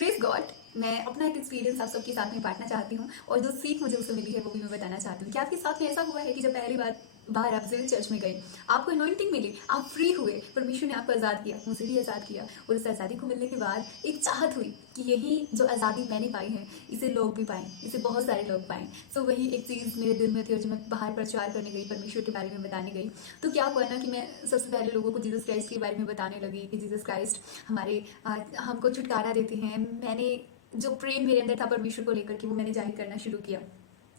Praise God. मैं अपना एक एक्सपीरियंस आप सबके साथ में बाँटना चाहती हूँ और जो सीख मुझे उससे मिली है वो भी मैं बताना चाहती हूँ। क्या आपके साथ में ऐसा हुआ है कि जब पहली बार आप सिविल चर्च में गए, आपको अनॉइंटिंग मिली, आप फ्री हुए, परमेश्वर ने आपको आज़ाद किया, मुझे भी आज़ाद किया और उस आज़ादी को मिलने के बाद एक चाहत हुई कि यही जो आज़ादी मैंने पाई है, इसे लोग भी पाएँ, इसे बहुत सारे लोग पाएँ। सो वही एक चीज़ मेरे दिल में थी और जब मैं बाहर प्रचार करने गई, परमेश्वर के बारे में बताने गई, तो क्या हुआ ना कि मैं सबसे पहले लोगों को जीसस क्राइस्ट के बारे में बताने लगी कि जीसस क्राइस्ट हमको छुटकारा देते हैं। मैंने जो प्रेम मेरे अंदर था परमेश्वर को लेकर के वो मैंने जाहिर करना शुरू किया।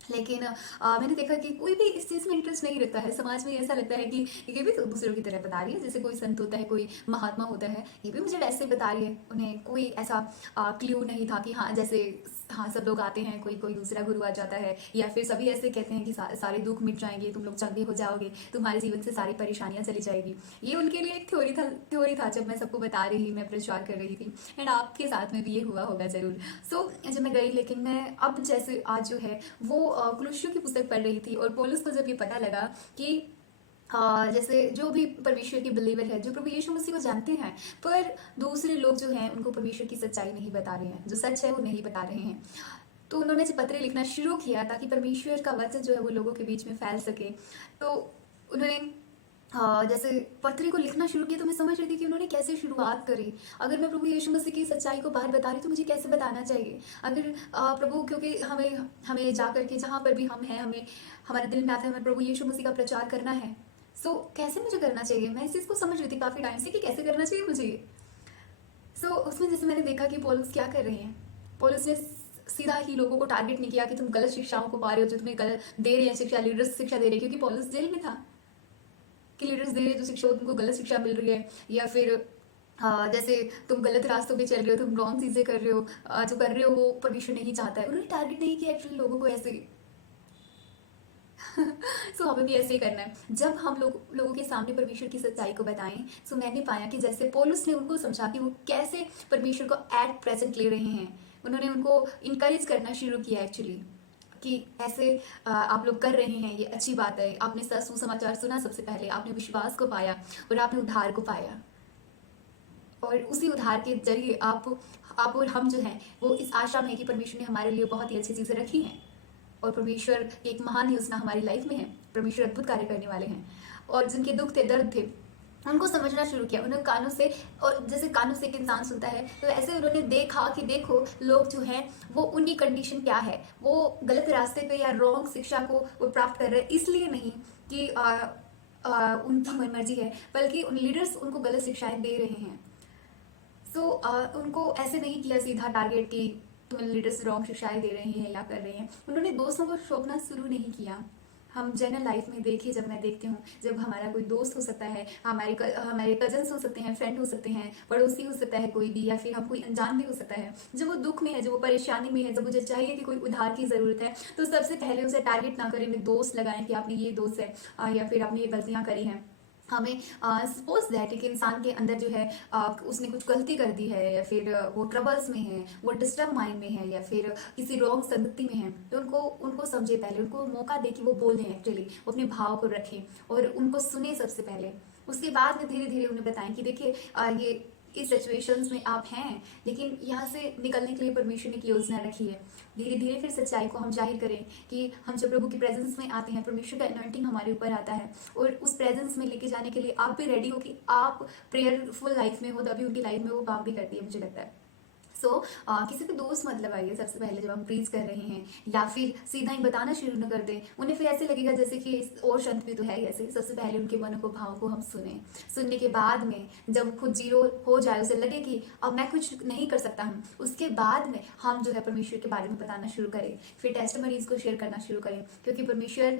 लेकिन मैंने देखा कि कोई भी इस चीज़ में इंटरेस्ट नहीं रखता है। समाज में ऐसा लगता है कि ये भी तो दूसरों की तरह बता रही है, जैसे कोई संत होता है, कोई महात्मा होता है, ये भी मुझे वैसे बता रही है। उन्हें कोई ऐसा क्ल्यू नहीं था कि हाँ, जैसे हाँ सब लोग आते हैं, कोई कोई दूसरा गुरु आ जाता है, या फिर सभी ऐसे कहते हैं कि सारे दुख मिट जाएंगे, तुम लोग चंगे हो जाओगे, तुम्हारे जीवन से सारी परेशानियां चली जाएगी। ये उनके लिए एक थ्योरी था जब मैं सबको बता रही, मैं प्रचार कर रही थी। एंड आपके साथ में भी ये हुआ होगा जरूर। सो जब मैं गई, लेकिन मैं अब जैसे आज जो है वो कुलुस्सियों की पुस्तक पढ़ रही थी और पौलुस को जब ये पता लगा कि जैसे जो भी परमेश्वर के बिलीवर है, जो प्रभु यीशु मसीह को जानते हैं, पर दूसरे लोग जो हैं उनको परमेश्वर की सच्चाई नहीं बता रहे हैं, जो सच है वो नहीं बता रहे हैं, तो उन्होंने जो पत्र लिखना शुरू किया ताकि परमेश्वर का वचन जो है वो लोगों के बीच में फैल सके। तो उन्होंने जैसे पत्री को लिखना शुरू किया, तो मैं समझ रही थी कि उन्होंने कैसे शुरुआत करी। अगर मैं प्रभु यीशु मसीह की सच्चाई को बाहर बता रही तो मुझे कैसे बताना चाहिए। अगर प्रभु, क्योंकि हमें हमें जा करके जहाँ पर भी हम हैं, हमें हमारे दिल में आता है हमें प्रभु यीशु मसीह का प्रचार करना है, सो कैसे मुझे करना चाहिए। मैं इस चीज़ को समझ रही थी काफ़ी टाइम से कि कैसे करना चाहिए मुझे ये। सो उसमें जैसे मैंने देखा कि पौलुस क्या कर रहे हैं। पौलुस ने सीधा ही लोगों को टारगेट नहीं किया कि तुम गलत शिक्षाओं को पा रहे हो, जो तुम्हें गलत दे रहे हैं शिक्षा, लीडर्स शिक्षा दे रहे हैं, क्योंकि पौलुस जेल में था कि लीडर्स दे रहे हैं जो शिक्षा, तुमको गलत शिक्षा मिल रही है, या फिर जैसे तुम गलत रास्तों पे चल रहे हो, तुम रॉन्ग चीज़ें कर रहे हो, जो कर रहे हो वो परमेश्वर नहीं चाहता है। उन्होंने टारगेट नहीं किया एक्चुअली लोगों को ऐसे। सो हमें भी ऐसे ही करना है। जब हम लोगों के सामने परमेश्वर की सच्चाई को बताएं, सो मैंने पाया कि जैसे पौलुस ने उनको समझा कि वो कैसे परमेश्वर को एट प्रेजेंट ले रहे हैं, उन्होंने उनको इनकरेज करना शुरू किया एक्चुअली कि ऐसे आप लोग कर रहे हैं, ये अच्छी बात है। आपने सुसमाचार सुना, सबसे पहले आपने विश्वास को पाया और आपने उद्धार को पाया, और उसी उद्धार के जरिए आप और हम जो हैं वो इस आशा में है कि परमेश्वर ने हमारे लिए बहुत ही अच्छी चीज़ें रखी हैं और परमेश्वर की एक महान योजना हमारी लाइफ में है। परमेश्वर अद्भुत कार्य करने वाले हैं, और जिनके दुख थे, दर्द थे, उनको समझना शुरू किया। उन्होंने कानों से, और जैसे कानों से एक इंसान सुनता है, तो ऐसे उन्होंने देखा कि देखो लोग जो हैं वो उनकी कंडीशन क्या है, वो गलत रास्ते पे या रॉन्ग शिक्षा को वो प्राप्त कर रहे हैं, इसलिए नहीं कि उनकी मर्जी है, बल्कि उन लीडर्स उनको गलत शिक्षाएं दे रहे हैं। सो उनको ऐसे नहीं किया सीधा टारगेट कि तुम लीडर्स रॉन्ग शिक्षाएं दे रहे हैं या कर रहे हैं। उन्होंने दोस्तों को रोकना शुरू नहीं किया। हम जनरल लाइफ में देखिए, जब मैं देखती हूँ, जब हमारा कोई दोस्त हो सकता है, हमारे कजन्स हो सकते हैं, फ्रेंड हो सकते हैं, पड़ोसी हो सकता है कोई भी, या फिर हम कोई अनजान भी हो सकता है, जब वो दुख में है, जब वो परेशानी में है, जब मुझे चाहिए कि कोई उधार की ज़रूरत है, तो सबसे पहले उसे टारगेट ना करें, मैं दोस्त लगाएं कि आपने ये दोस्त है या फिर आपने ये गलतियाँ करी हैं। हमें सपोज दैट कि इंसान के अंदर जो है उसने कुछ गलती कर दी है, या फिर वो ट्रबल्स में है, वो डिस्टर्ब माइंड में है, या फिर किसी रॉन्ग संगति में है, तो उनको उनको समझे, पहले उनको मौका दे कि वो बोलें, एक्चुअली वो अपने भाव को रखें और उनको सुने सबसे पहले। उसके बाद में धीरे धीरे उन्हें बताएं कि देखिए ये इस सिचुएशंस में आप हैं, लेकिन यहाँ से निकलने के लिए परमेश्वर ने एक योजना रखी है। धीरे धीरे फिर सच्चाई को हम जाहिर करें कि हम जब प्रभु की प्रेजेंस में आते हैं, परमेश्वर का अनॉइंटिंग हमारे ऊपर आता है, और उस प्रेजेंस में लेके जाने के लिए आप भी रेडी हो कि आप प्रेयरफुल लाइफ में हो, तभी उनकी लाइफ में वो काम भी करती है, मुझे लगता है। सो किसी को दोस्त मतलब आइए सबसे पहले जब हम प्रीच कर रहे हैं, या फिर सीधा ही बताना शुरू न कर दें। उन्हें फिर ऐसे लगेगा जैसे कि और शंत भी तो है ऐसे। सबसे पहले उनके मन को, भाव को हम सुने। सुनने के बाद में जब खुद जीरो हो जाए, उसे लगे कि अब मैं कुछ नहीं कर सकता हूँ, उसके बाद में हम जो है परमेश्वर के बारे में बताना शुरू करें, फिर टेस्टमनीज को शेयर करना शुरू करें, क्योंकि परमेश्वर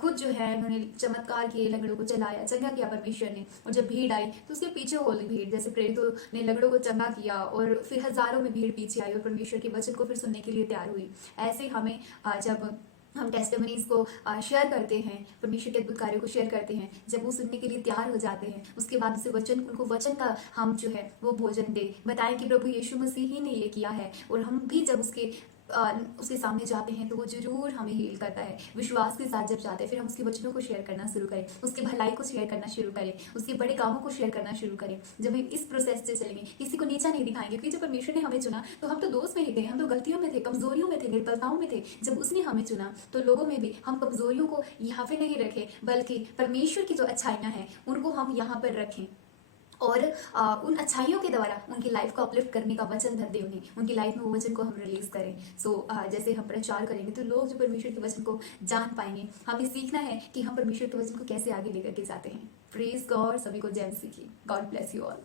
खुद जो है उन्होंने चमत्कार किए, लंगड़ों को चलाया, चंगा किया परमेश्वर ने। और जब भीड़ आई तो उसके पीछे होली भीड़, जैसे प्रेरितों ने लंगड़ों को चंगा किया और फिर हजारों में भीड़ पीछे आई और परमेश्वर के वचन को फिर सुनने के लिए तैयार हुई। ऐसे हमें जब हम टेस्टिमनीज को शेयर करते हैं, परमेश्वर के अद्भुत कार्यों को शेयर करते हैं, जब वो सुनने के लिए तैयार हो जाते हैं, उसके बाद उसे उनको वचन का हम जो है वो भोजन दे, बताएं कि प्रभु यीशु मसीह ही ने ये किया है, और हम भी जब उसके उसके सामने जाते हैं तो वो जरूर हमें हील करता है। विश्वास के साथ जब जाते हैं फिर हम उसके वचनों को शेयर करना शुरू करें, उसकी भलाई को शेयर करना शुरू करें, उसके बड़े कामों को शेयर करना शुरू करें। जब हम इस प्रोसेस से चलेंगे, किसी को नीचा नहीं दिखाएंगे, क्योंकि जब परमेश्वर ने हमें चुना तो हम तो दोस्त में ही थे, हम तो गलतियों में थे, कमजोरियों में थे, निर्बलताओं में थे। जब उसने हमें चुना तो लोगों में भी हम कमजोरियों को यहाँ पे नहीं रखें, बल्कि परमेश्वर की जो अच्छाइयाँ हैं उनको हम यहाँ पर रखें और उन अच्छाइयों के द्वारा उनकी लाइफ को अपलिफ्ट करने का वचन धर दे, उन्हें उनकी लाइफ में वो वचन को हम रिलीज करें। जैसे हम प्रचार करेंगे तो लोग जो परमेश्वर के वचन को जान पाएंगे। हमें सीखना है कि हम परमेश्वर के वचन को कैसे आगे लेकर के जाते हैं। प्रेज गॉड, सभी को जय मसीह की। God bless you all.